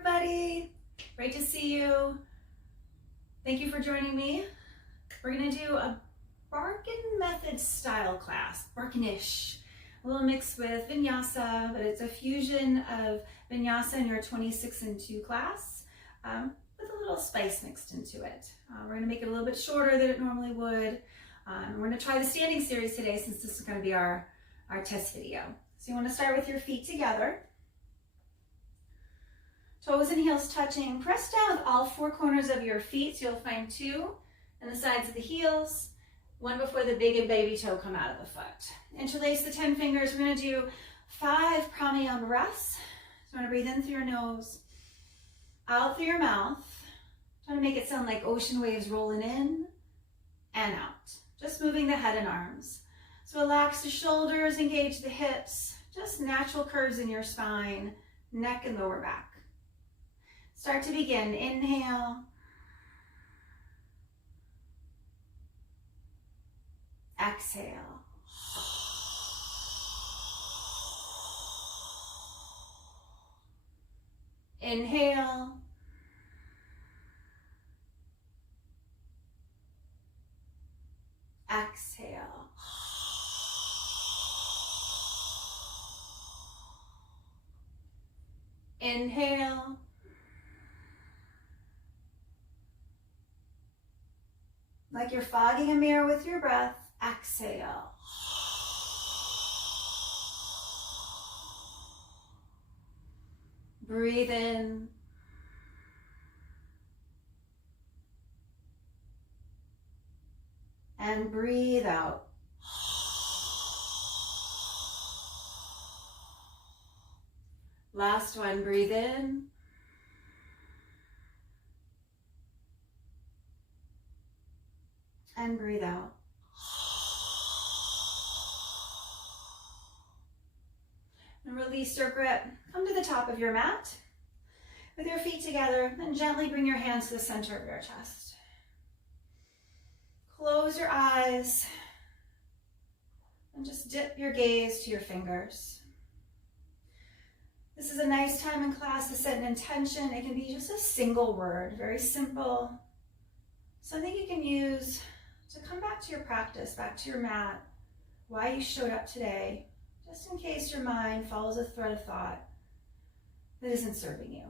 everybody. Great to see you. Thank you for joining me. We're going to do a Barkan method style class, Barkanish. A little mixed with Vinyasa, but it's a fusion of Vinyasa in your 26 and 2 class with a little spice mixed into it. We're going to make it a little bit shorter than it normally would. We're going to try the standing series today since this is going to be our test video. So you want to start with your feet together. Toes and heels touching. Press down with all 4 corners of your feet, so you'll find 2 on the sides of the heels, 1 before the big and baby toe come out of the foot. Interlace the 10 fingers. We're going to do 5 pranayama breaths. So you want to breathe in through your nose, out through your mouth. Trying to make it sound like ocean waves rolling in and out. Just moving the head and arms. So relax the shoulders, engage the hips, just natural curves in your spine, neck and lower back. Start to begin. Inhale. Exhale. Inhale. Exhale. Inhale. Like you're fogging a mirror with your breath. Exhale. Breathe in. And breathe out. Last one, breathe in. And breathe out. And release your grip. Come to the top of your mat with your feet together and gently bring your hands to the center of your chest. Close your eyes and just dip your gaze to your fingers. This is a nice time in class to set an intention. It can be just a single word, very simple. Something you can use to come back to your practice, back to your mat, why you showed up today, just in case your mind follows a thread of thought that isn't serving you.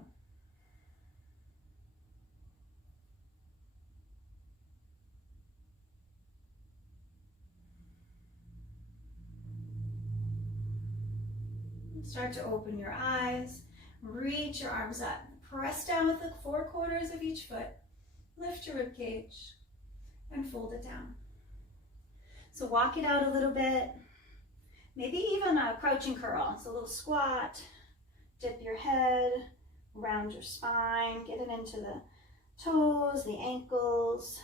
Start to open your eyes, reach your arms up, press down with the 4 corners of each foot, lift your rib cage, and fold it down. So walk it out a little bit, maybe even a crouching curl. So a little squat, dip your head, round your spine, get it into the toes, the ankles,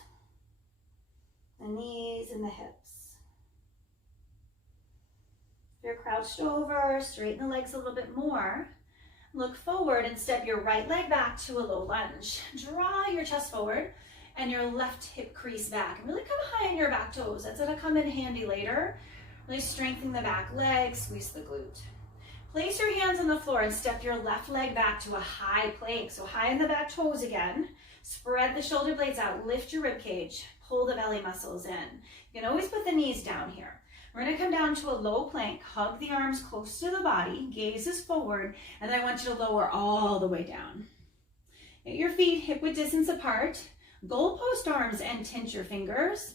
the knees, and the hips. If you're crouched over, straighten the legs a little bit more. Look forward and step your right leg back to a low lunge. Draw your chest forward and your left hip crease back. And really come high in your back toes. That's going to come in handy later. Really strengthen the back leg, squeeze the glute. Place your hands on the floor and step your left leg back to a high plank. So high in the back toes again. Spread the shoulder blades out, lift your rib cage, pull the belly muscles in. You can always put the knees down here. We're going to come down to a low plank, hug the arms close to the body, gaze is forward, and then I want you to lower all the way down. Get your feet hip-width distance apart, goalpost arms and pinch your fingers.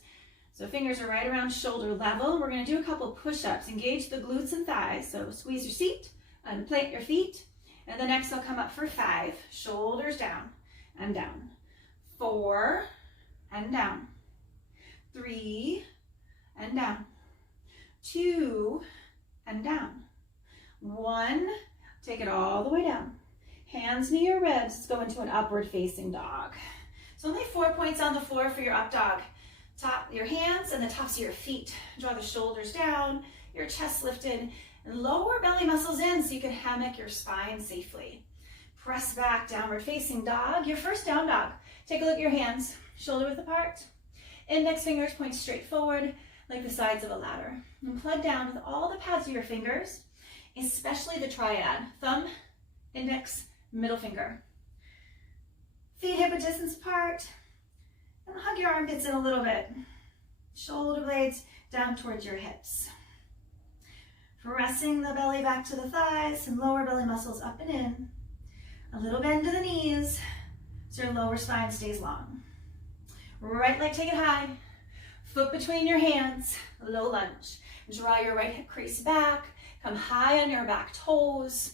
So fingers are right around shoulder level. We're going to do a couple push-ups. Engage the glutes and thighs. So squeeze your seat, unplant your feet, and the next will come up for 5. Shoulders down and down. 4 and down. 3 and down. 2 and down. 1, take it all the way down. Hands near your ribs. Let's go into an upward facing dog. So only 4 points on the floor for your up dog. Top your hands and the tops of your feet. Draw the shoulders down, your chest lifted, and lower belly muscles in so you can hammock your spine safely. Press back, downward facing dog. Your first down dog. Take a look at your hands, shoulder width apart. Index fingers point straight forward like the sides of a ladder. And plug down with all the pads of your fingers, especially the triad. Thumb, index, middle finger. Feet hip width distance apart. And hug your armpits in a little bit. Shoulder blades down towards your hips. Pressing the belly back to the thighs and lower belly muscles up and in. A little bend to the knees so your lower spine stays long. Right leg take it high. Foot between your hands, low lunge. Draw your right hip crease back. Come high on your back toes.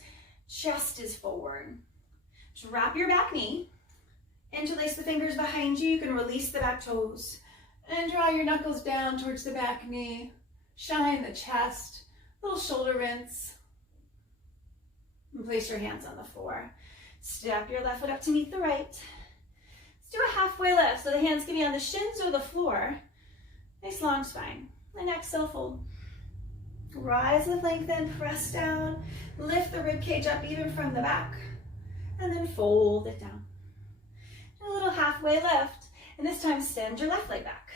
Chest is forward. Drop your back knee. Interlace the fingers behind you. You can release the back toes. And draw your knuckles down towards the back knee. Shine the chest. Little shoulder rinse. And place your hands on the floor. Step your left foot up to meet the right. Let's do a halfway lift so the hands can be on the shins or the floor. Nice long spine. And exhale, fold. Rise, lift, lengthen, press down. Lift the rib cage up even from the back. And then fold it down. A little halfway lift. And this time extend your left leg back.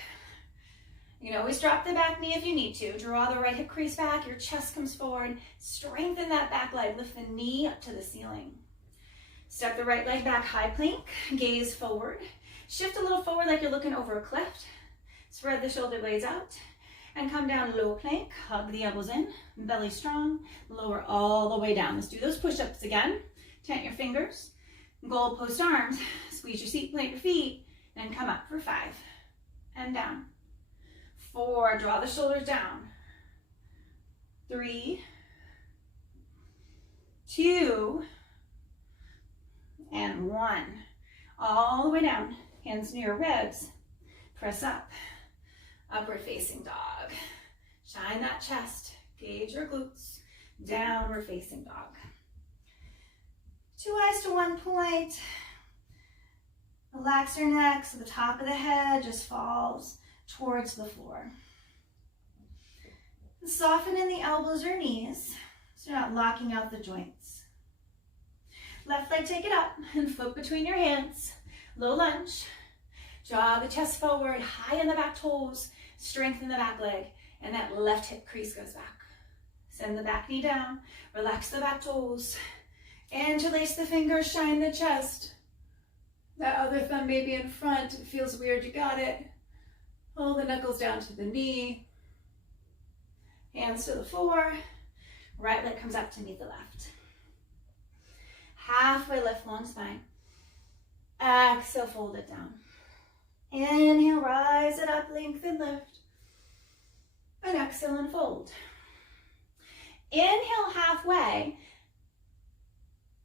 You can always drop the back knee if you need to. Draw the right hip crease back. Your chest comes forward. Strengthen that back leg. Lift the knee up to the ceiling. Step the right leg back, high plank. Gaze forward. Shift a little forward like you're looking over a cliff. Spread the shoulder blades out. And come down low plank. Hug the elbows in. Belly strong. Lower all the way down. Let's do those push-ups again. Tent your fingers. Goal post arms. Squeeze your seat, plant your feet. And come up for 5. And down. 4, draw the shoulders down. 3, 2, and 1. All the way down. Hands near ribs. Press up. Upward facing dog. Shine that chest. Gauge your glutes. Downward facing dog. 2 eyes to 1 point. Relax your neck so the top of the head just falls towards the floor. Soften in the elbows or knees so you're not locking out the joints. Left leg take it up and foot between your hands. Low lunge. Draw the chest forward, high on the back toes. Strengthen the back leg and that left hip crease goes back. Send the back knee down. Relax the back toes. Interlace the fingers, shine the chest. That other thumb may be in front. It feels weird, you got it. Pull the knuckles down to the knee. Hands to the floor. Right leg comes up to meet the left. Halfway lift, long spine. Exhale, fold it down. Inhale, rise it up, lengthen, lift. And exhale and fold. Inhale halfway.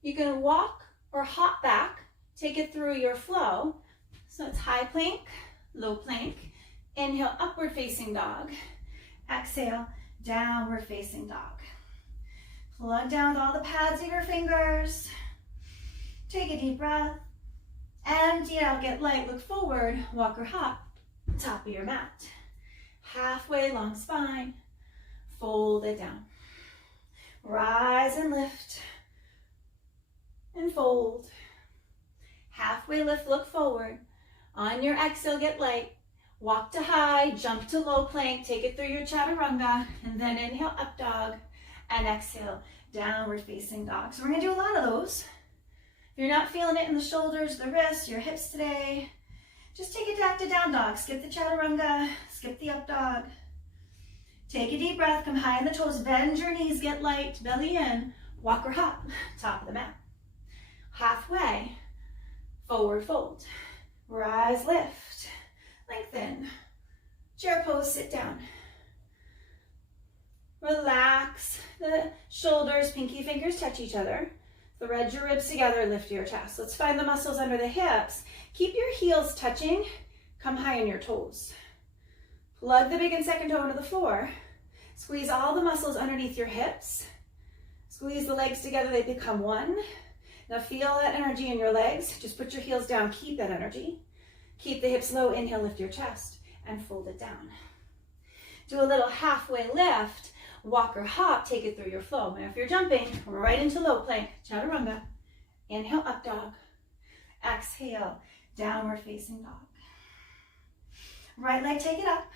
You can walk or hop back. Take it through your flow. So it's high plank, low plank. Inhale, upward facing dog. Exhale, downward facing dog. Plug down with all the pads of your fingers. Take a deep breath. Empty it out, get light, look forward, walk or hop, top of your mat. Halfway long spine, fold it down. Rise and lift, and fold. Halfway lift, look forward. On your exhale, get light. Walk to high, jump to low plank, take it through your chaturanga, and then inhale, up dog, and exhale, downward facing dog. So we're gonna do a lot of those. If you're not feeling it in the shoulders, the wrists, your hips today, just take it back to down dog. Skip the chaturanga, skip the up dog. Take a deep breath, come high on the toes, bend your knees, get light, belly in, walk or hop, top of the mat. Halfway, forward fold, rise, lift, lengthen, chair pose, sit down. Relax the shoulders, pinky fingers touch each other. Thread your ribs together, lift your chest. Let's find the muscles under the hips. Keep your heels touching, come high on your toes. Plug the big and second toe into the floor. Squeeze all the muscles underneath your hips. Squeeze the legs together, they become one. Now feel that energy in your legs. Just put your heels down, keep that energy. Keep the hips low, inhale, lift your chest, and fold it down. Do a little halfway lift, walk or hop, take it through your flow. Now if you're jumping, right into low plank, chaturanga. Inhale, up dog. Exhale, downward facing dog. Right leg, take it up.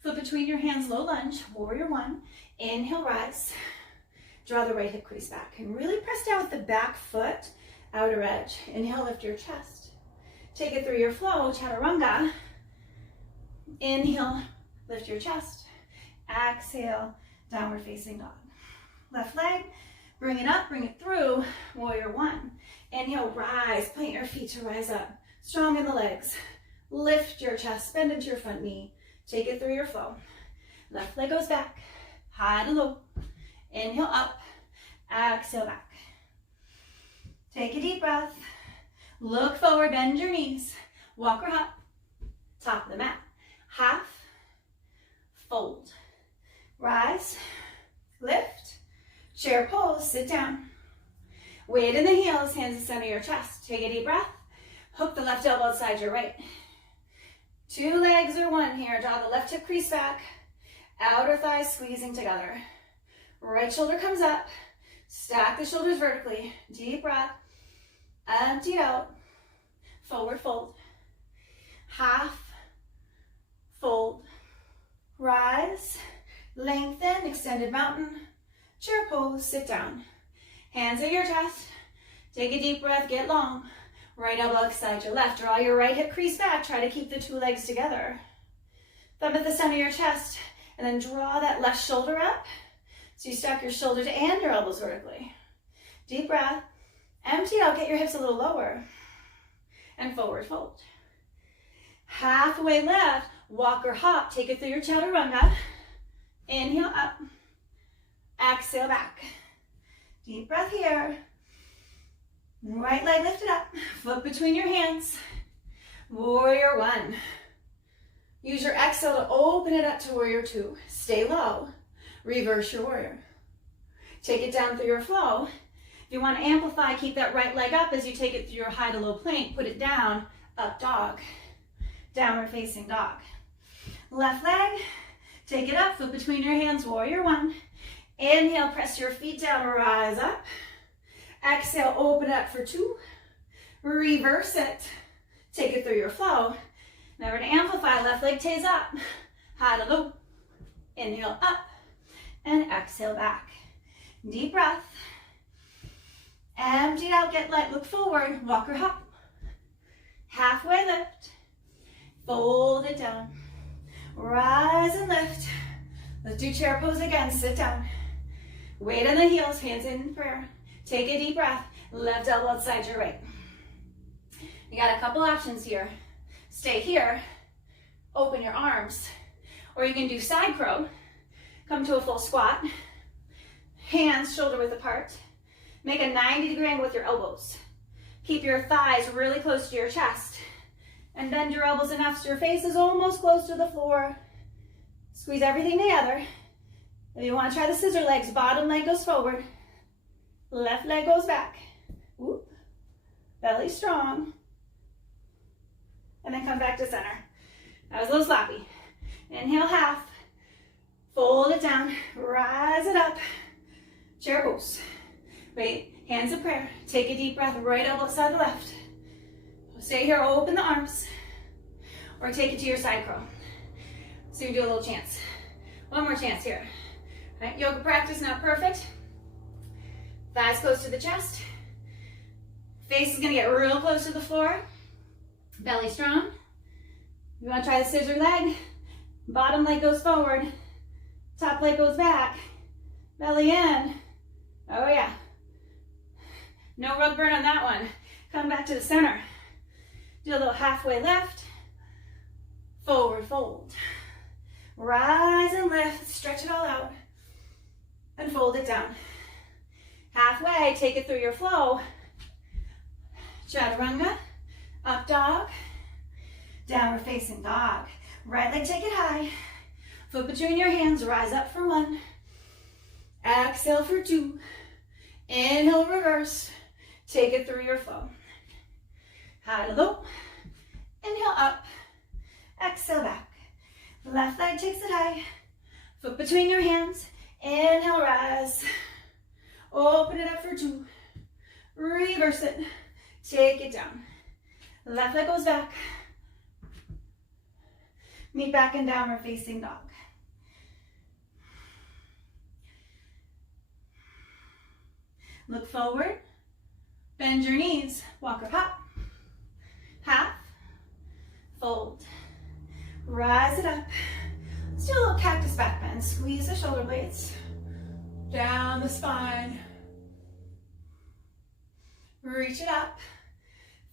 Foot between your hands, low lunge, warrior one. Inhale, rise. Draw the right hip crease back. And really press down with the back foot, outer edge. Inhale, lift your chest. Take it through your flow, chaturanga. Inhale, lift your chest. Exhale, downward facing dog. Left leg, bring it up, bring it through, warrior one. Inhale, rise, plant your feet to rise up. Strong in the legs. Lift your chest, bend into your front knee. Take it through your flow. Left leg goes back, high to low. Inhale up, exhale back. Take a deep breath. Look forward, bend your knees. Walk or hop, top of the mat. Half, fold. Rise, lift, chair pose, sit down. Weight in the heels, hands in center of your chest. Take a deep breath. Hook the left elbow outside your right. Two legs or one here. Draw the left hip crease back. Outer thighs squeezing together. Right shoulder comes up. Stack the shoulders vertically. Deep breath. Empty out. Forward fold. Half. Fold. Rise. Lengthen. Extended mountain. Chair pose. Sit down. Hands at your chest. Take a deep breath. Get long. Right elbow outside your left. Draw your right hip crease back. Try to keep the two legs together. Thumb at the center of your chest. And then draw that left shoulder up. So you stack your shoulders and your elbows vertically. Deep breath. Empty out. Get your hips a little lower. And forward fold. Halfway left. Walk or hop. Take it through your chaturanga. Inhale up. Exhale back. Deep breath here. Right leg lifted up. Foot between your hands. Warrior one. Use your exhale to open it up to warrior two. Stay low. Reverse your warrior. Take it down through your flow. If you want to amplify, keep that right leg up as you take it through your high to low plank. Put it down, up dog. Downward facing dog. Left leg, take it up, foot between your hands, warrior one. Inhale, press your feet down, rise up. Exhale, open up for two. Reverse it. Take it through your flow. Now we're going to amplify, left leg stays up. High to low. Inhale up. And exhale back. Deep breath. Empty out, get light, look forward, walk or hop. Halfway lift. Fold it down. Rise and lift. Let's do chair pose again, sit down. Weight in the heels, hands in prayer. Take a deep breath. Left elbow outside your right. You got a couple options here. Stay here. Open your arms. Or you can do side crow. Come to a full squat. Hands shoulder width apart. Make a 90-degree angle with your elbows. Keep your thighs really close to your chest. And bend your elbows enough so your face is almost close to the floor. Squeeze everything together. If you want to try the scissor legs, bottom leg goes forward. Left leg goes back. Whoop. Belly strong. And then come back to center. That was a little sloppy. Inhale half. Fold it down. Rise it up. Chair pose. Wait, hands in prayer. Take a deep breath. Right elbow side to left. Stay here, open the arms. Or take it to your side crow. So you do a little chance. One more chance here. All right, yoga practice, not perfect. Thighs close to the chest. Face is gonna get real close to the floor. Belly strong. You wanna try the scissor leg? Bottom leg goes forward. Top leg goes back. Belly in. Oh yeah. No rug burn on that one. Come back to the center. Do a little halfway lift. Forward fold. Rise and lift. Stretch it all out. And fold it down. Halfway, take it through your flow. Chaturanga. Up dog. Downward facing dog. Right leg, take it high. Foot between your hands. Rise up for one. Exhale for two. Inhale, reverse. Take it through your flow. High to low. Inhale up. Exhale back. Left leg takes it high. Foot between your hands. Inhale, rise. Open it up for two. Reverse it. Take it down. Left leg goes back. Meet back in downward facing dog. Look forward. Bend your knees. Walk or hop. Half. fold. Rise it up. Let's do a little cactus back bend. Squeeze the shoulder blades. Down the spine. Reach it up.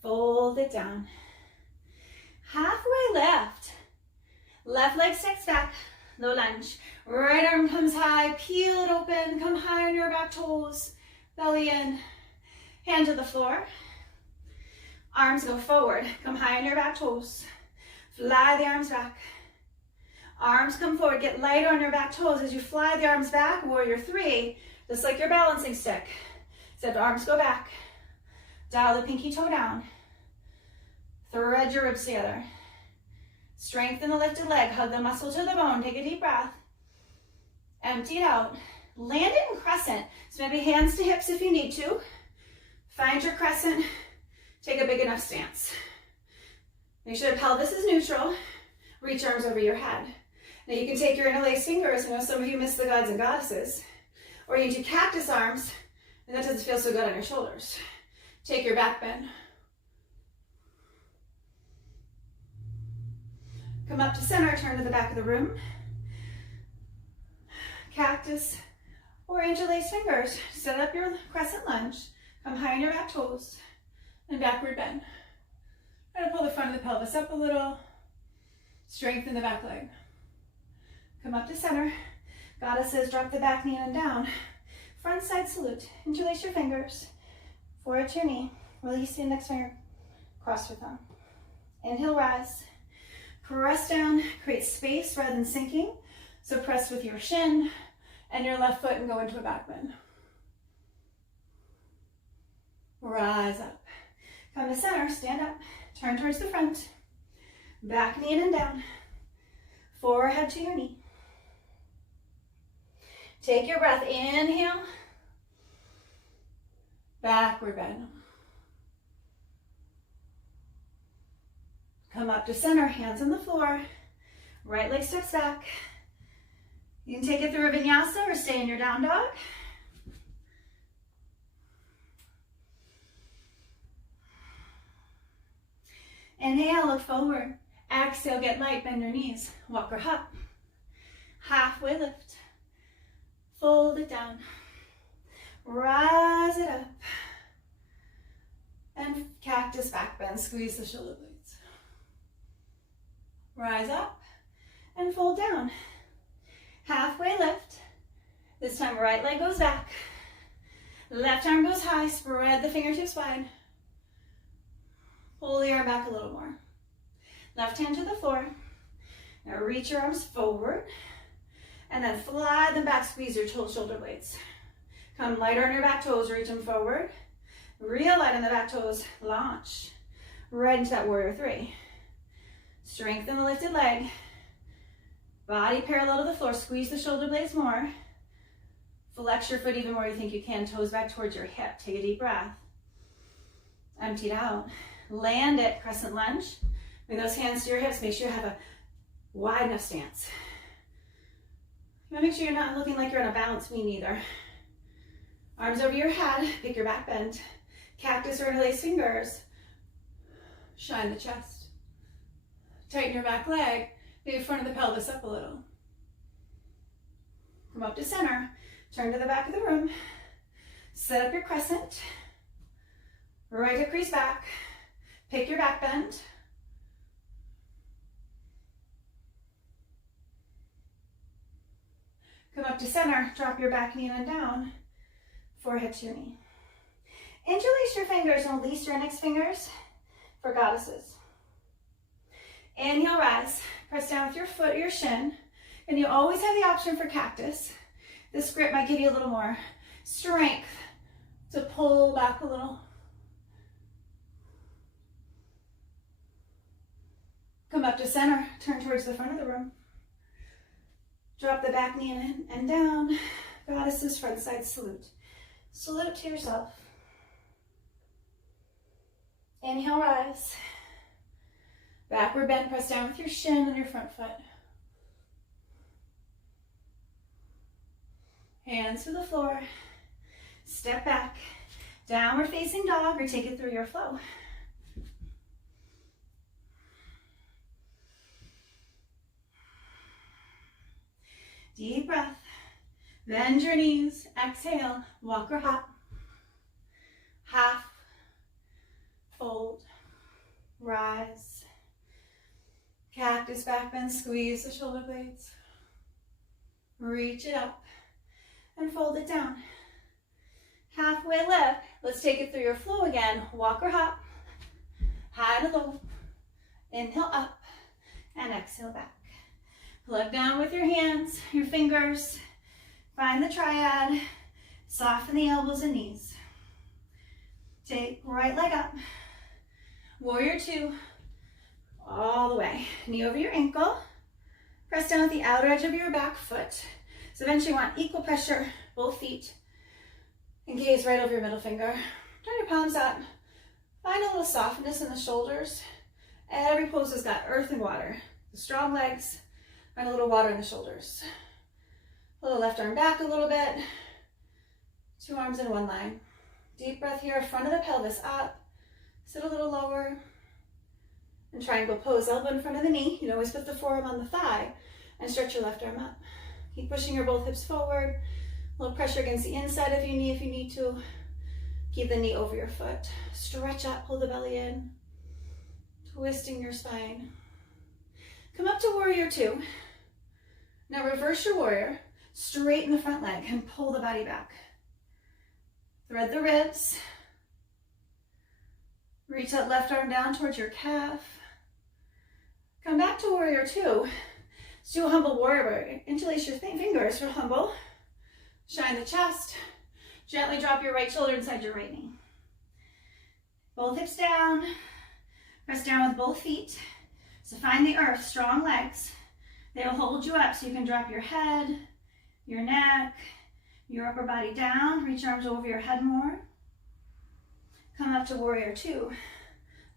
Fold it down. Halfway lift. Left leg sticks back. Low lunge. Right arm comes high. Peel it open. Come high on your back toes. Belly in. Hand to the floor. Arms go forward. Come high on your back toes. Fly the arms back. Arms come forward. Get lighter on your back toes as you fly the arms back. Warrior three. Just like your balancing stick. Except arms go back. Dial the pinky toe down. Thread your ribs together. Strengthen the lifted leg. Hug the muscle to the bone. Take a deep breath. Empty it out. Land it in crescent. So maybe hands to hips if you need to. Find your crescent. Take a big enough stance. Make sure the pelvis is neutral. Reach arms over your head. Now you can take your interlaced fingers. I know some of you miss the gods and goddesses. Or you do cactus arms, and that doesn't feel so good on your shoulders. Take your back bend. Come up to center, turn to the back of the room. Cactus or interlaced fingers. Set up your crescent lunge. Come high on your back toes and backward bend. Try to pull the front of the pelvis up a little. Strengthen the back leg. Come up to center. Goddesses, drop the back knee and down. Front side salute. Interlace your fingers. Forward to your knee. Release the index finger. Cross your thumb. Inhale, rise. Press down. Create space rather than sinking. So press with your shin and your left foot and go into a back bend. Rise up. Come to center. Stand up. Turn towards the front. Back knee in and down. Forehead to your knee. Take your breath. Inhale. Backward bend. Come up to center. Hands on the floor. Right leg steps back. You can take it through a vinyasa or stay in your down dog. Inhale, look forward. Exhale, get light, bend your knees. Walk or hop. Halfway lift. Fold it down. Rise it up. And cactus back bend. Squeeze the shoulder blades. Rise up and fold down. Halfway lift. This time right leg goes back. Left arm goes high. Spread the fingertips wide. Pull the arm back a little more. Left hand to the floor. Now reach your arms forward. And then fly them back. Squeeze your shoulder blades. Come lighter on your back toes. Reach them forward. Real light on the back toes. Launch. Right into that warrior three. Strengthen the lifted leg. Body parallel to the floor. Squeeze the shoulder blades more. Flex your foot even more you think you can. Toes back towards your hip. Take a deep breath. Empty it out. Land it. Crescent lunge. Bring those hands to your hips. Make sure you have a wide enough stance. You want to make sure you're not looking like you're on a balance beam either. Arms over your head. Pick your back bend. Cactus or interlace fingers. Shine the chest. Tighten your back leg. Bring the front of the pelvis up a little. Come up to center. Turn to the back of the room. Set up your crescent. Right hip crease back. Pick your back bend. Come up to center. Drop your back knee and down. Forehead to your knee. Interlace your fingers and release your index fingers for goddesses. Inhale, rise. Press down with your foot or your shin. And you always have the option for cactus. This grip might give you a little more strength to pull back a little. Come up to center. Turn towards the front of the room. Drop the back knee in and down. Goddesses, front side salute. Salute to yourself. Inhale, rise. Backward bend, press down with your shin and your front foot. Hands to the floor. Step back. Downward facing dog or take it through your flow. Deep breath. Bend your knees. Exhale. Walk or hop. Half. Fold. Rise. Cactus back bend. Squeeze the shoulder blades. Reach it up and fold it down. Halfway lift. Let's take it through your flow again. Walk or hop. High to low. Inhale up and exhale back. Plug down with your hands, your fingers. Find the triad. Soften the elbows and knees. Take right leg up. Warrior two. All the way. Knee over your ankle. Press down with the outer edge of your back foot. So eventually you want equal pressure, both feet. And gaze right over your middle finger. Turn your palms up. Find a little softness in the shoulders. Every pose has got earth and water. The strong legs, find a little water in the shoulders. Pull the left arm back a little bit. Two arms in one line. Deep breath here, front of the pelvis up. Sit a little lower. And triangle pose, elbow in front of the knee. You can always put the forearm on the thigh and stretch your left arm up. Keep pushing your both hips forward. A little pressure against the inside of your knee if you need to. Keep the knee over your foot. Stretch up, pull the belly in. Twisting your spine. Come up to warrior two. Now reverse your warrior. Straighten the front leg and pull the body back. Thread the ribs. Reach that left arm down towards your calf. Come back to warrior two. Let's do a humble warrior. Interlace your fingers for humble. Shine the chest. Gently drop your right shoulder inside your right knee. Both hips down. Press down with both feet. So find the earth, strong legs. They will hold you up so you can drop your head, your neck, your upper body down. Reach arms over your head more. Come up to warrior two.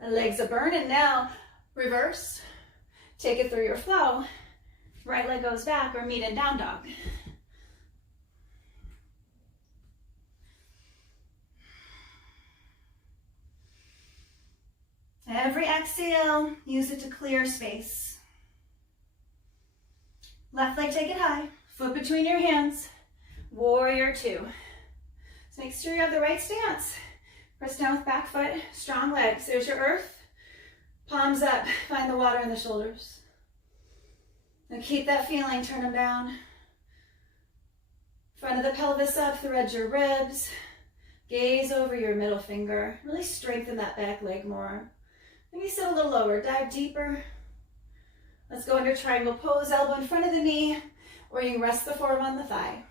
The legs are burning now. Reverse. Take it through your flow. Right leg goes back or meet in down dog. Every exhale, use it to clear space. Left leg, take it high. Foot between your hands. Warrior two. So make sure you have the right stance. Press down with back foot, strong legs. There's your earth. Palms up, find the water in the shoulders. And keep that feeling, turn them down. Front of the pelvis up, thread your ribs. Gaze over your middle finger. Really strengthen that back leg more. Maybe sit a little lower, dive deeper. Let's go into triangle pose, elbow in front of the knee, or you can rest the forearm on the thigh.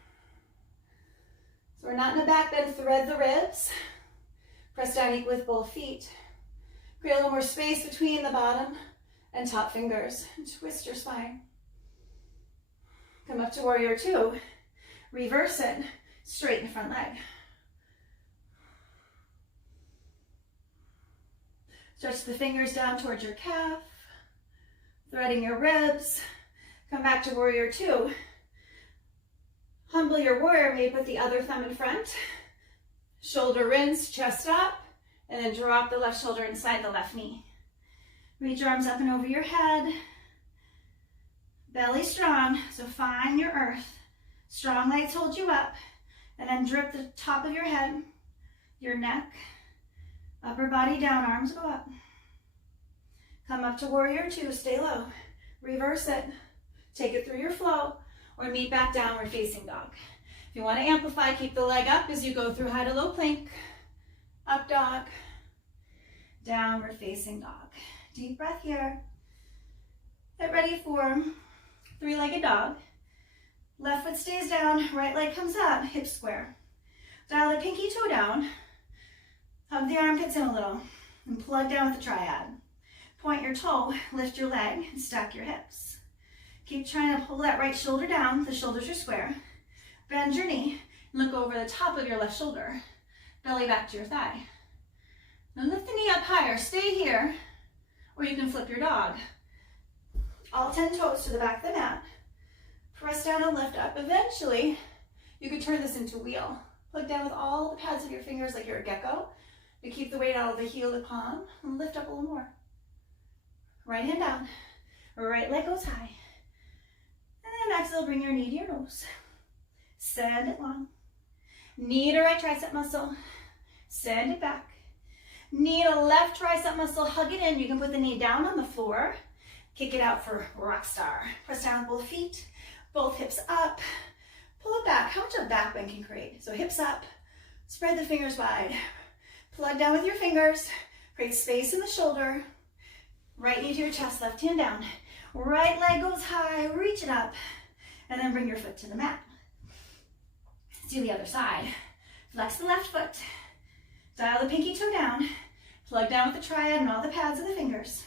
So we're not in a back bend, thread the ribs. Press down equal with both feet. Create a little more space between the bottom and top fingers. And twist your spine. Come up to warrior two. Reverse it, straighten the front leg. Stretch the fingers down towards your calf, threading your ribs. Come back to warrior two. Humble your warrior, maybe put the other thumb in front. Shoulder rinse, chest up, and then drop the left shoulder inside the left knee. Reach your arms up and over your head. Belly strong, so find your earth. Strong legs hold you up, and then drip the top of your head, your neck, upper body down, arms go up. Come up to warrior two, stay low. Reverse it. Take it through your flow, or meet back downward facing dog. If you want to amplify, keep the leg up as you go through high to low plank, up dog, downward facing dog. Deep breath here. Get ready for three-legged dog. Left foot stays down, right leg comes up, hip square. Dial the pinky toe down. Hug the armpits in a little and plug down with the triad. Point your toe, lift your leg, and stack your hips. Keep trying to pull that right shoulder down. The shoulders are square. Bend your knee. Look over the top of your left shoulder. Belly back to your thigh. Now lift the knee up higher. Stay here, or you can flip your dog. All 10 toes to the back of the mat. Press down and lift up. Eventually, you could turn this into wheel. Plug down with all the pads of your fingers like you're a gecko. To keep the weight out of the heel to palm, and lift up a little more. Right hand down, right leg goes high. And And exhale, bring your knee to your nose. Send it long. Knee to right tricep muscle. Send it back. Knee to left tricep muscle, hug it in. You can put the knee down on the floor. Kick it out for rock star. Press down with both feet, both hips up. Pull it back. How much of back bend can create? So hips up, spread the fingers wide. Plug down with your fingers. Create space in the shoulder. Right knee to your chest, left hand down. Right leg goes high, reach it up. And then bring your foot to the mat. Let's do the other side. Flex the left foot. Dial the pinky toe down. Plug down with the triad and all the pads of the fingers.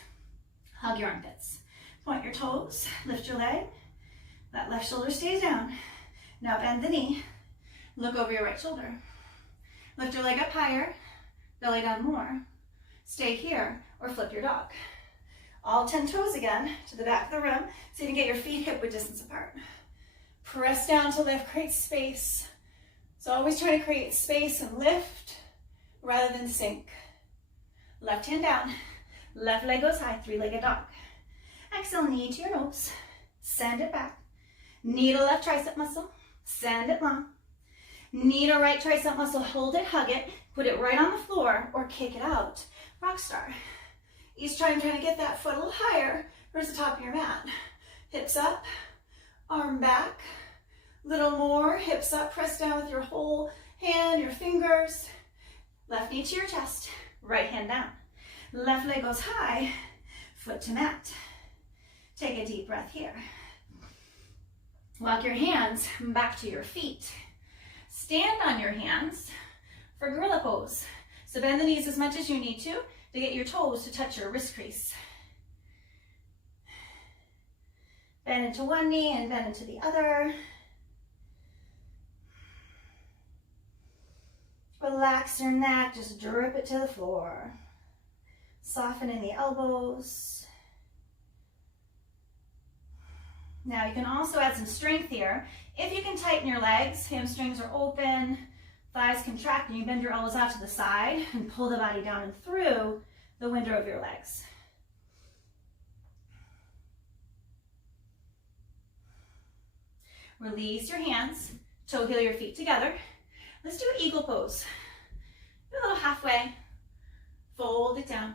Hug your armpits. Point your toes. Lift your leg. That left shoulder stays down. Now bend the knee. Look over your right shoulder. Lift your leg up higher. Belly down more. Stay here or flip your dog. All 10 toes again to the back of the room so you can get your feet hip-width distance apart. Press down to lift, create space. So always try to create space and lift rather than sink. Left hand down, left leg goes high, three-legged dog. Exhale, knee to your nose, send it back. Knee to left tricep muscle, send it long. Knee to right tricep muscle, hold it, hug it, put it right on the floor or kick it out. Rock star. Each time trying to get that foot a little higher towards the top of your mat. Hips up, arm back. Little more, hips up, press down with your whole hand, your fingers. Left knee to your chest, right hand down. Left leg goes high, foot to mat. Take a deep breath here. Walk your hands back to your feet. Stand on your hands for gorilla pose. So bend the knees as much as you need to get your toes to touch your wrist crease. Bend into one knee and bend into the other. Relax your neck, just drip it to the floor. Soften in the elbows. Now you can also add some strength here. If you can tighten your legs, hamstrings are open, thighs contract, and you bend your elbows out to the side and pull the body down and through the window of your legs. Release your hands, toe heel your feet together. Let's do an eagle pose. Do a little halfway, fold it down,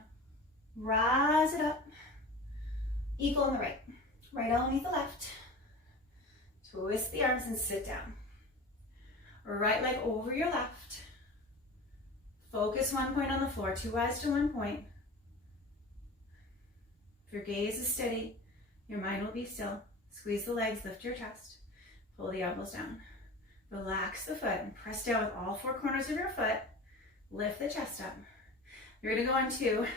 rise it up, eagle on the right, right underneath the left, twist the arms and sit down. Right leg over your left, focus one point on the floor, two eyes to one point. If your gaze is steady, your mind will be still. Squeeze the legs, lift your chest, pull the elbows down. Relax the foot and press down with all four corners of your foot. Lift the chest up. You're going to go into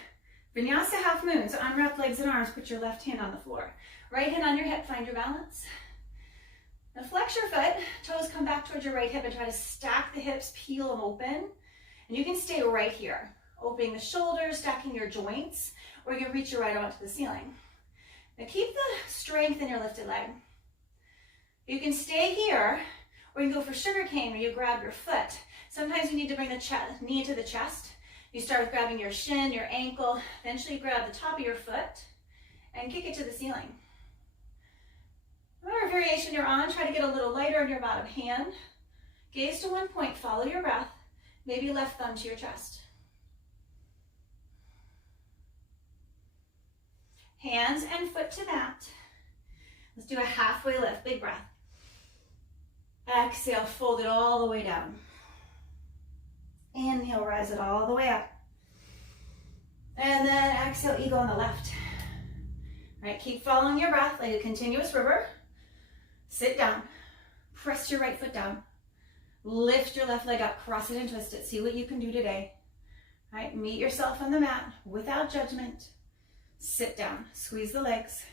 Vinyasa half moon. So unwrap legs and arms. Put your left hand on the floor. Right hand on your hip. Find your balance. Now flex your foot. Toes come back towards your right hip and try to stack the hips. Peel them open. And you can stay right here. Opening the shoulders, stacking your joints. Or you can reach your right arm up to the ceiling. Now keep the strength in your lifted leg. You can stay here. Or you can go for sugar cane where you grab your foot. Sometimes you need to bring the knee to the chest. You start with grabbing your shin, your ankle, eventually grab the top of your foot and kick it to the ceiling. Whatever variation you're on, try to get a little lighter in your bottom hand. Gaze to one point, follow your breath. Maybe left thumb to your chest. Hands and foot to mat. Let's do a halfway lift, big breath. Exhale, fold it all the way down. Inhale, rise it all the way up. And then exhale, eagle on the left. All right, keep following your breath like a continuous river. Sit down. Press your right foot down. Lift your left leg up, cross it and twist it. See what you can do today. All right, meet yourself on the mat without judgment. Sit down, squeeze the legs.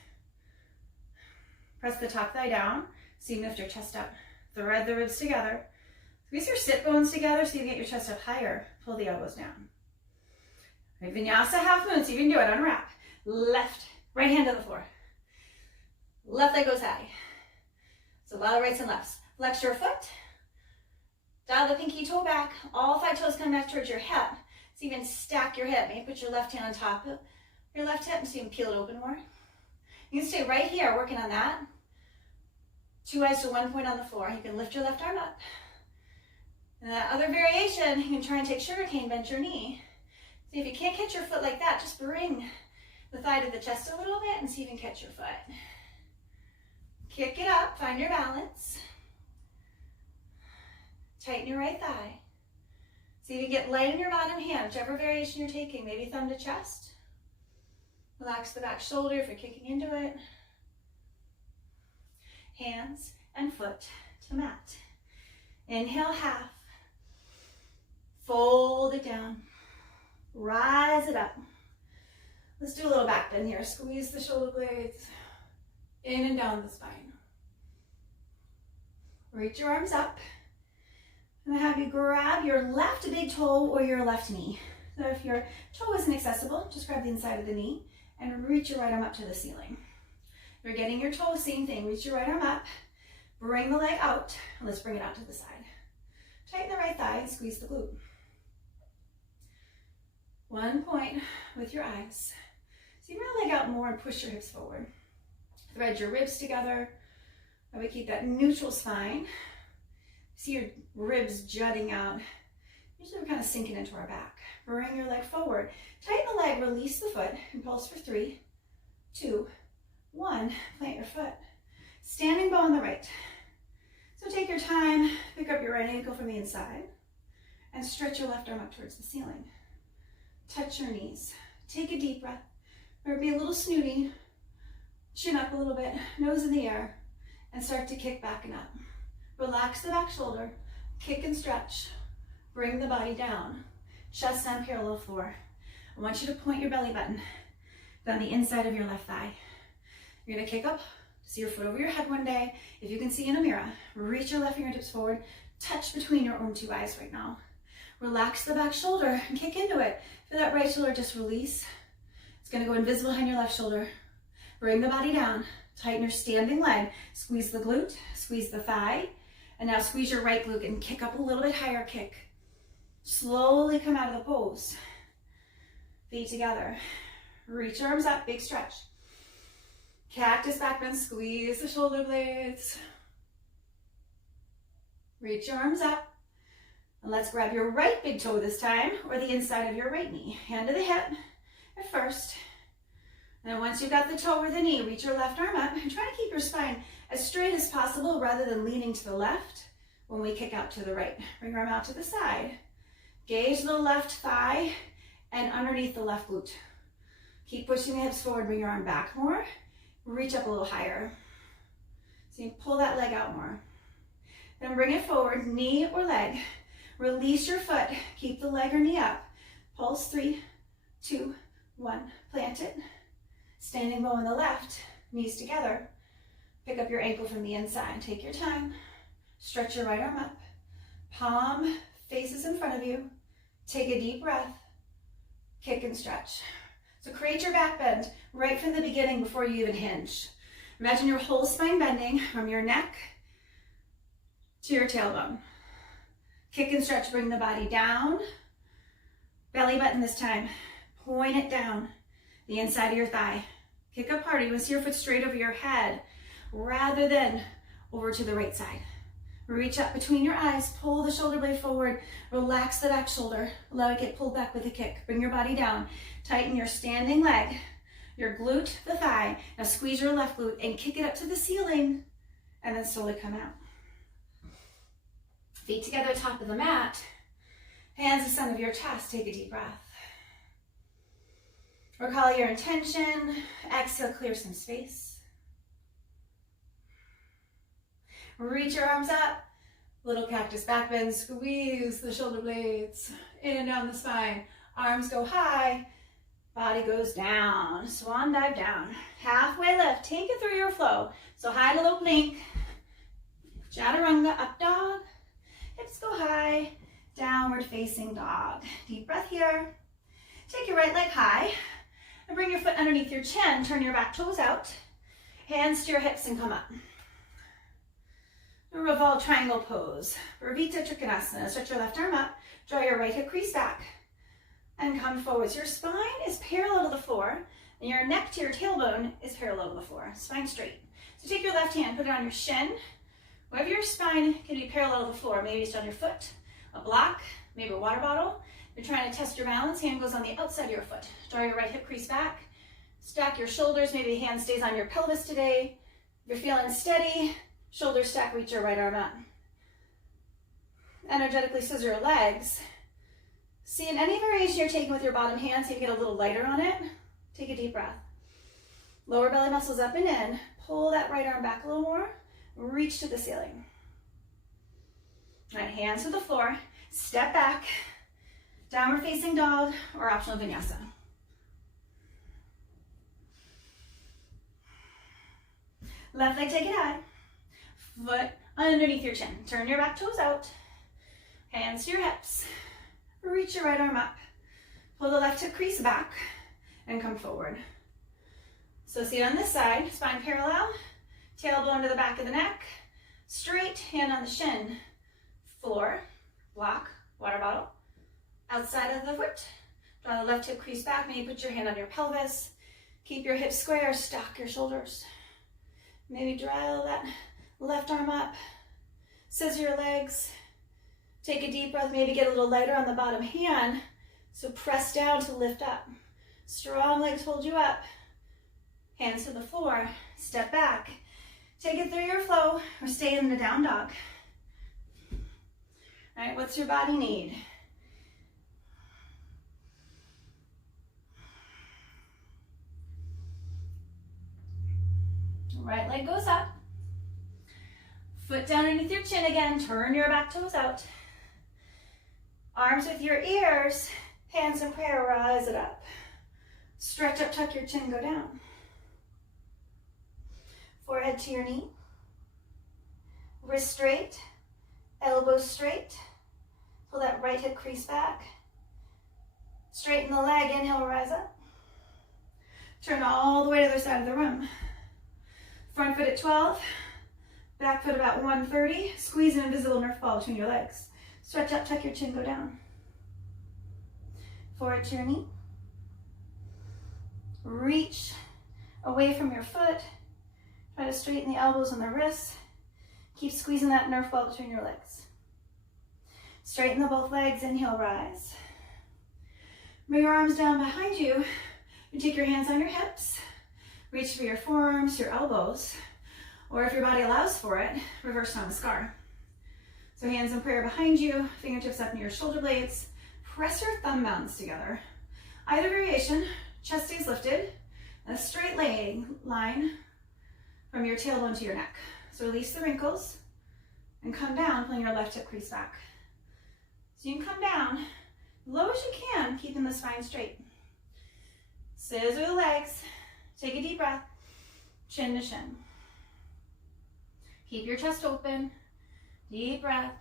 Press the top thigh down so you can lift your chest up. Thread the ribs together. Squeeze your sit bones together so you get your chest up higher. Pull the elbows down. All right, Vinyasa half moon, so you can do it. Unwrap. Left, right hand on the floor. Left leg goes high. So a lot of rights and lefts. Flex your foot. Dial the pinky toe back. All 5 toes come back towards your hip. So you can stack your hip. Maybe put your left hand on top of your left hip so you can peel it open more. You can stay right here working on that. Two eyes to one point on the floor. You can lift your left arm up. And that other variation, you can try and take sugarcane, bend your knee. See if you can't catch your foot like that, just bring the thigh to the chest a little bit and see if you can catch your foot. Kick it up, find your balance. Tighten your right thigh. See if you get light in your bottom hand, whichever variation you're taking, maybe thumb to chest. Relax the back shoulder if you're kicking into it. Hands and foot to mat. Inhale, half. Fold it down. Rise it up. Let's do a little back bend here. Squeeze the shoulder blades in and down the spine. Reach your arms up. I'm going to have you grab your left big toe or your left knee. So if your toe isn't accessible, just grab the inside of the knee and reach your right arm up to the ceiling. If you're getting your toe, same thing. Reach your right arm up, bring the leg out, and let's bring it out to the side. Tighten the right thigh and squeeze the glute. One point with your eyes. So you bring the leg out more and push your hips forward. Thread your ribs together. And we keep that neutral spine. See your ribs jutting out. Usually we're kind of sinking into our back. Bring your leg forward. Tighten the leg, release the foot, and pulse for 3, 2, 1. Plant your foot. Standing bow on the right. So take your time, pick up your right ankle from the inside, and stretch your left arm up towards the ceiling. Touch your knees. Take a deep breath. Or be a little snooty. Chin up a little bit, nose in the air, and start to kick back and up. Relax the back shoulder, kick and stretch. Bring the body down. Chest down, parallel floor. I want you to point your belly button down the inside of your left thigh. You're gonna kick up, see your foot over your head one day. If you can see in a mirror, reach your left fingertips forward, touch between your own two eyes right now. Relax the back shoulder and kick into it. Feel that right shoulder just release. It's gonna go invisible behind your left shoulder. Bring the body down, tighten your standing leg, squeeze the glute, squeeze the thigh, and now squeeze your right glute and kick up a little bit higher kick. Slowly come out of the pose. Feet together. Reach your arms up, big stretch. Cactus back bend, squeeze the shoulder blades. Reach your arms up. And let's grab your right big toe this time, or the inside of your right knee. Hand to the hip at first. And then once you've got the toe or the knee, reach your left arm up and try to keep your spine as straight as possible rather than leaning to the left when we kick out to the right. Bring your arm out to the side. Gauge the left thigh and underneath the left glute. Keep pushing the hips forward, bring your arm back more. Reach up a little higher. So you pull that leg out more. Then bring it forward, knee or leg. Release your foot, keep the leg or knee up. Pulse 3, 2, 1, plant it. Standing bow on the left, knees together. Pick up your ankle from the inside. Take your time. Stretch your right arm up. Palm faces in front of you. Take a deep breath. Kick and stretch. So create your back bend right from the beginning before you even hinge. Imagine your whole spine bending from your neck to your tailbone. Kick and stretch, bring the body down. Belly button this time. Point it down the inside of your thigh. Kick up harder. You want to see your foot straight over your head rather than over to the right side. Reach up between your eyes, pull the shoulder blade forward, relax the back shoulder, allow it to get pulled back with a kick. Bring your body down, tighten your standing leg, your glute, the thigh. Now squeeze your left glute and kick it up to the ceiling and then slowly come out. Feet together, top of the mat, hands in front of your chest, take a deep breath. Recall your intention, exhale, clear some space. Reach your arms up, little cactus back bend, squeeze the shoulder blades, in and down the spine. Arms go high, body goes down, swan dive down. Halfway lift, take it through your flow. So high to low plank, chaturanga, up dog, hips go high, downward facing dog. Deep breath here. Take your right leg high and bring your foot underneath your chin, turn your back toes out, hands to your hips and come up. Revolve triangle pose, Ravita Trikonasana. Stretch your left arm up, draw your right hip crease back, and come forward. So your spine is parallel to the floor, and your neck to your tailbone is parallel to the floor. Spine straight. So take your left hand, put it on your shin, Wherever your spine can be parallel to the floor, maybe it's on your foot, a block, maybe a water bottle. You're trying to test your balance, hand goes on the outside of your foot. Draw your right hip crease back, stack your shoulders, maybe the hand stays on your pelvis today. If you're feeling steady, shoulders stack, reach your right arm up. Energetically scissor your legs. See, in any variation you're taking with your bottom hand, see if you get a little lighter on it. Take a deep breath. Lower belly muscles up and in. Pull that right arm back a little more. Reach to the ceiling. All right, hands to the floor. Step back. Downward facing dog or optional vinyasa. Left leg take it high. Foot underneath your chin. Turn your back toes out. Hands to your hips. Reach your right arm up. Pull the left hip crease back and come forward. So see on this side, spine parallel, tailbone to the back of the neck, straight, hand on the shin, floor, block, water bottle, outside of the foot. Draw the left hip crease back, maybe put your hand on your pelvis. Keep your hips square, stack your shoulders. Maybe draw that left arm up, scissor your legs. Take a deep breath, maybe get a little lighter on the bottom hand. So press down to lift up. Strong legs hold you up. Hands to the floor, step back. Take it through your flow or stay in the down dog. All right, what's your body need? Right leg goes up. Foot down underneath your chin again. Turn your back toes out. Arms with your ears. Hands in prayer, rise it up. Stretch up, tuck your chin, go down. Forehead to your knee. Wrist straight. Elbows straight. Pull that right hip crease back. Straighten the leg, inhale, rise up. Turn all the way to the other side of the room. Front foot at 12. Back foot about 130. Squeeze an invisible Nerf ball between your legs. Stretch up, tuck your chin, go down. Forehead to your knee. Reach away from your foot. Try to straighten the elbows and the wrists. Keep squeezing that Nerf ball between your legs. Straighten the both legs, inhale, rise. Bring your arms down behind you. You take your hands on your hips. Reach for your forearms, your elbows, or if your body allows for it, reverse namaskar. So hands in prayer behind you, fingertips up near your shoulder blades. Press your thumb mountains together. Either variation, chest stays lifted, a straight line from your tailbone to your neck. So release the wrinkles and come down, pulling your left hip crease back. So you can come down, low as you can, keeping the spine straight. Scissor the legs. Take a deep breath, chin to shin. Keep your chest open, deep breath,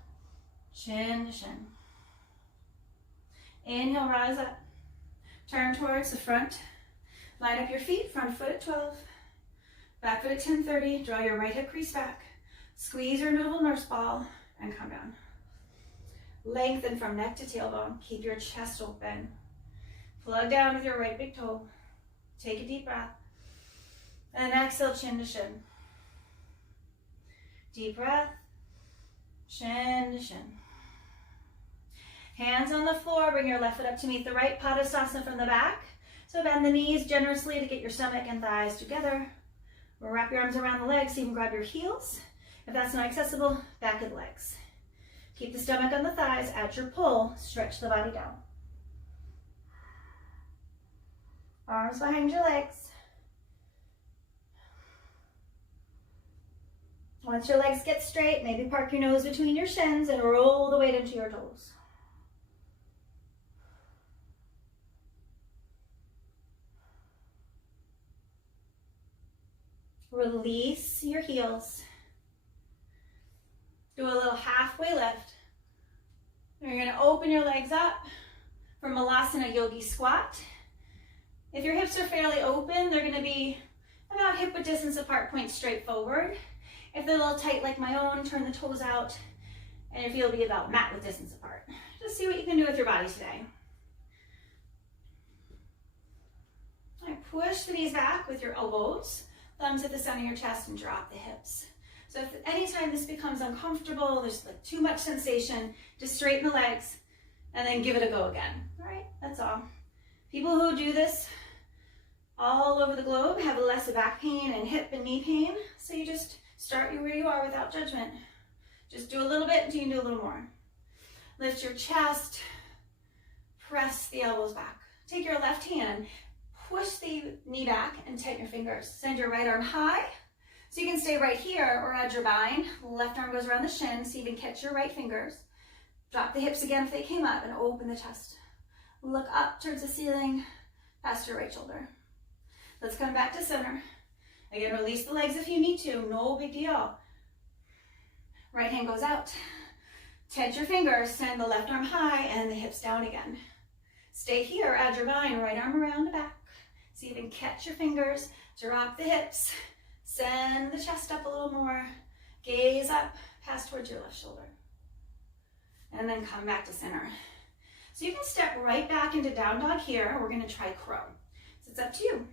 chin to shin. Inhale, rise up. Turn towards the front. Line up your feet, front foot at 12. Back foot at 10:30. Draw your right hip crease back. Squeeze your invisible nurse ball and come down. Lengthen from neck to tailbone. Keep your chest open. Plug down with your right big toe. Take a deep breath. And exhale, chin to shin. Deep breath, chin to shin. Hands on the floor, bring your left foot up to meet the right, Padasana from the back. So bend the knees generously to get your stomach and thighs together. Wrap your arms around the legs so you can grab your heels. If that's not accessible, back of the legs. Keep the stomach on the thighs, add your pull, stretch the body down. Arms behind your legs. Once your legs get straight, maybe park your nose between your shins and roll the weight into your toes. Release your heels. Do a little halfway lift. You're going to open your legs up for Malasana Yogi Squat. If your hips are fairly open, they're going to be about hip width distance apart, point straight forward. If they're a little tight like my own, turn the toes out, and your feet will be about mat width distance apart. Just see what you can do with your body today. All right, push the knees back with your elbows, thumbs at the center of your chest, and drop the hips. So if anytime this becomes uncomfortable, there's like too much sensation, just straighten the legs and then give it a go again. All right, that's all. People who do this all over the globe have less back pain and hip and knee pain. So you just start where you are without judgment. Just do a little bit until you can do a little more. Lift your chest, press the elbows back. Take your left hand, push the knee back and tighten your fingers. Send your right arm high. So you can stay right here or at your bind. Left arm goes around the shin so you can catch your right fingers. Drop the hips again if they came up and open the chest. Look up towards the ceiling, past your right shoulder. Let's come back to center. Again, release the legs if you need to, no big deal. Right hand goes out. Tense your fingers, send the left arm high and the hips down again. Stay here, add your bind, right arm around the back. So you can catch your fingers, drop the hips, send the chest up a little more, gaze up, pass towards your left shoulder. And then come back to center. So you can step right back into down dog here. We're gonna try crow. So it's up to you.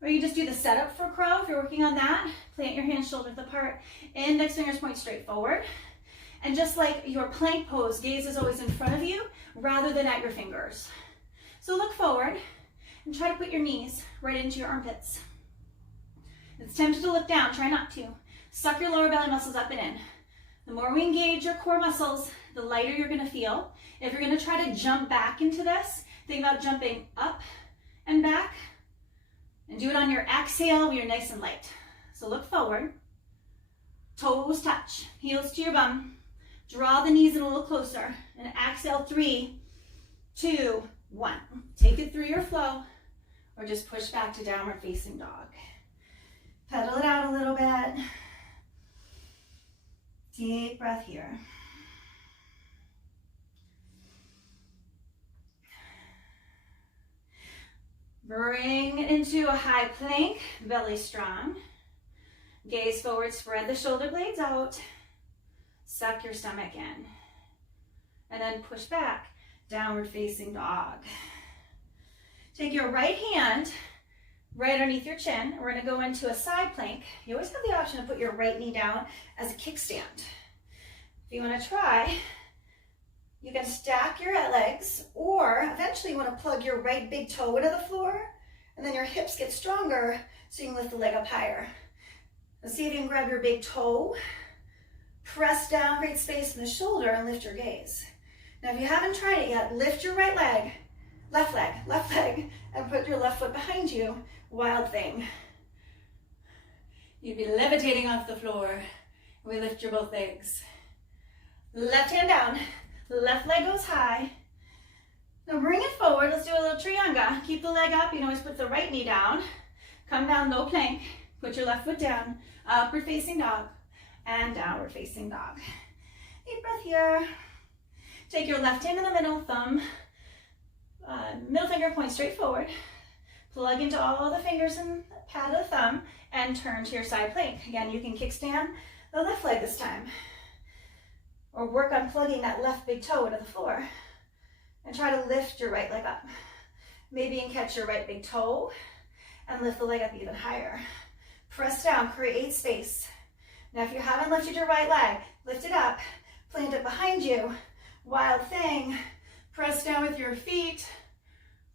Or you just do the setup for crow. If you're working on that, plant your hands shoulder width apart. Index fingers point straight forward. And just like your plank pose, gaze is always in front of you rather than at your fingers. So look forward and try to put your knees right into your armpits. It's tempted to look down, try not to. Suck your lower belly muscles up and in. The more we engage your core muscles, the lighter you're gonna feel. If you're gonna try to jump back into this, think about jumping up and back, and do it on your exhale when you're nice and light. So look forward, toes touch, heels to your bum, draw the knees in a little closer, and exhale, 3, 2, 1. Take it through your flow, or just push back to downward facing dog. Pedal it out a little bit. Deep breath here. Bring it into a high plank, belly strong. Gaze forward, spread the shoulder blades out. Suck your stomach in. And then push back, downward facing dog. Take your right hand right underneath your chin. We're gonna go into a side plank. You always have the option to put your right knee down as a kickstand. If you wanna try, you can stack your legs, or eventually you wanna plug your right big toe into the floor, and then your hips get stronger so you can lift the leg up higher. Let's see if you can grab your big toe, press down, create space in the shoulder, and lift your gaze. Now if you haven't tried it yet, lift your right leg, left leg, and put your left foot behind you. Wild thing. You'd be levitating off the floor. We lift your both legs. Left hand down, left leg goes high. Now bring it forward, let's do a little trianga. Keep the leg up, you can always put the right knee down. Come down, low plank, put your left foot down, upward facing dog, and downward facing dog. Deep breath here. Take your left hand in the middle, thumb, middle finger point straight forward. Plug into all the fingers and pad of the thumb and turn to your side plank. Again, you can kickstand the left leg this time. Or work on plugging that left big toe into the floor. And try to lift your right leg up. Maybe you can catch your right big toe and lift the leg up even higher. Press down, create space. Now if you haven't lifted your right leg, lift it up, plant it behind you. Wild thing. Press down with your feet,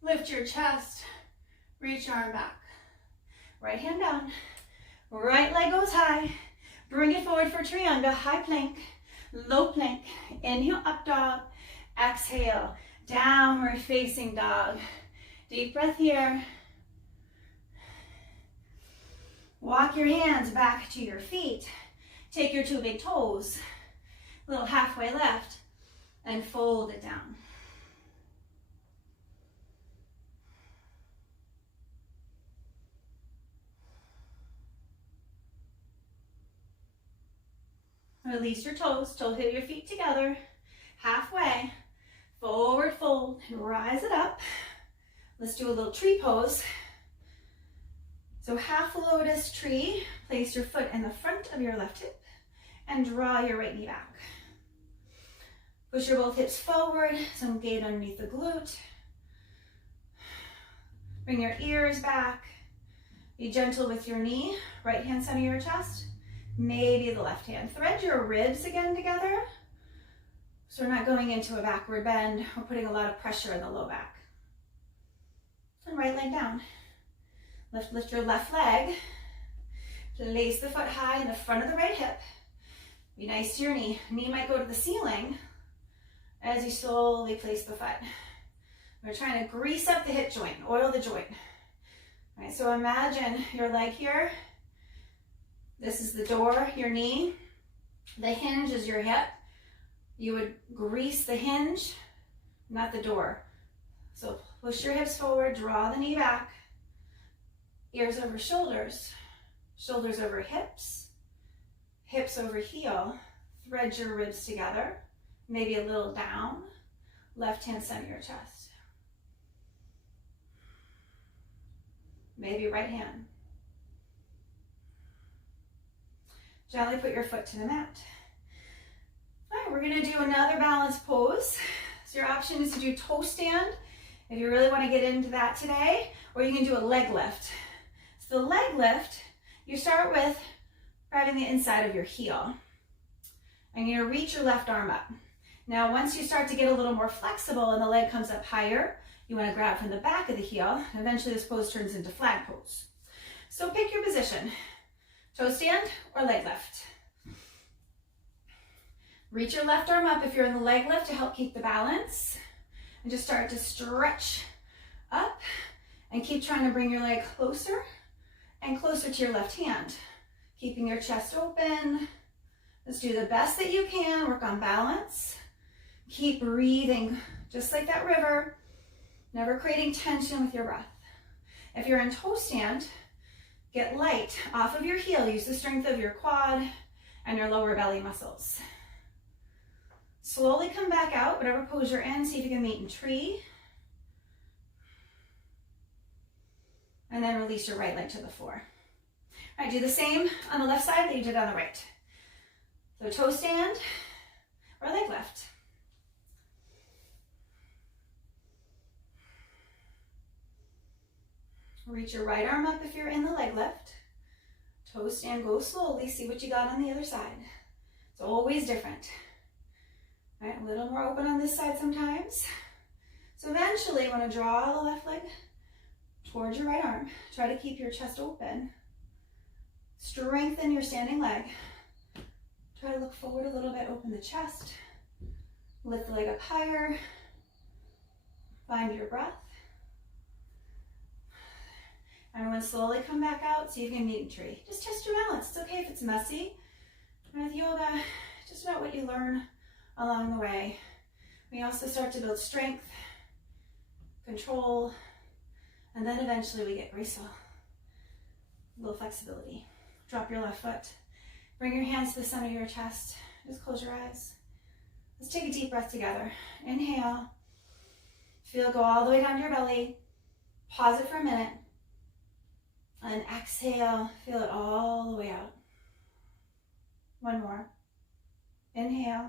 lift your chest, reach your arm back. Right hand down, right leg goes high. Bring it forward for trianga, high plank, low plank. Inhale, up dog. Exhale, downward facing dog. Deep breath here. Walk your hands back to your feet. Take your two big toes, a little halfway left, and fold it down. Release your toes, toe hit your feet together, halfway, forward fold, and rise it up. Let's do a little tree pose. So half lotus tree, place your foot in the front of your left hip and draw your right knee back. Push your both hips forward, some gate underneath the glute. Bring your ears back. Be gentle with your knee, right hand center your chest. maybe the left hand. Thread your ribs again together, so we're not going into a backward bend or putting a lot of pressure in the low back. And right leg down. Lift your left leg. Place the foot high in the front of the right hip. Be nice to your knee. Knee might go to the ceiling as you slowly place the foot. We're trying to grease up the hip joint, oil the joint. All right, so imagine your leg here. This is the door, your knee. The hinge is your hip. You would grease the hinge, not the door. So push your hips forward, draw the knee back. Ears over shoulders, shoulders over hips, hips over heel. Thread your ribs together, maybe a little down. Left hand center your chest. Maybe right hand. Gently put your foot to the mat. All right, we're gonna do another balance pose. So your option is to do toe stand, if you really wanna get into that today, or you can do a leg lift. So the leg lift, you start with grabbing the inside of your heel. And you're gonna reach your left arm up. Now, once you start to get a little more flexible and the leg comes up higher, you wanna grab from the back of the heel, and eventually this pose turns into flag pose. So pick your position, toe stand or leg lift. Reach your left arm up if you're in the leg lift to help keep the balance. And just start to stretch up and keep trying to bring your leg closer and closer to your left hand. Keeping your chest open. Let's do the best that you can, work on balance. Keep breathing just like that river, never creating tension with your breath. If you're in toe stand, get light off of your heel. Use the strength of your quad and your lower belly muscles. Slowly come back out, whatever pose you're in, see if you can meet in tree. And then release your right leg to the floor. All right, do the same on the left side that you did on the right. So toe stand or leg lift. Reach your right arm up if you're in the leg lift. Toe stand, go slowly, see what you got on the other side. It's always different. All right, a little more open on this side sometimes. So eventually you want to draw the left leg towards your right arm. Try to keep your chest open. Strengthen your standing leg. Try to look forward a little bit, open the chest. Lift the leg up higher. Find your breath. Everyone slowly come back out, see if you can meet in tree. Just test your balance. It's okay if it's messy. With yoga, just about what you learn along the way. We also start to build strength, control, and then eventually we get graceful. A little flexibility. Drop your left foot. Bring your hands to the center of your chest. Just close your eyes. Let's take a deep breath together. Inhale. Feel it go all the way down to your belly. Pause it for a minute. And exhale. Feel it all the way out. One more. Inhale.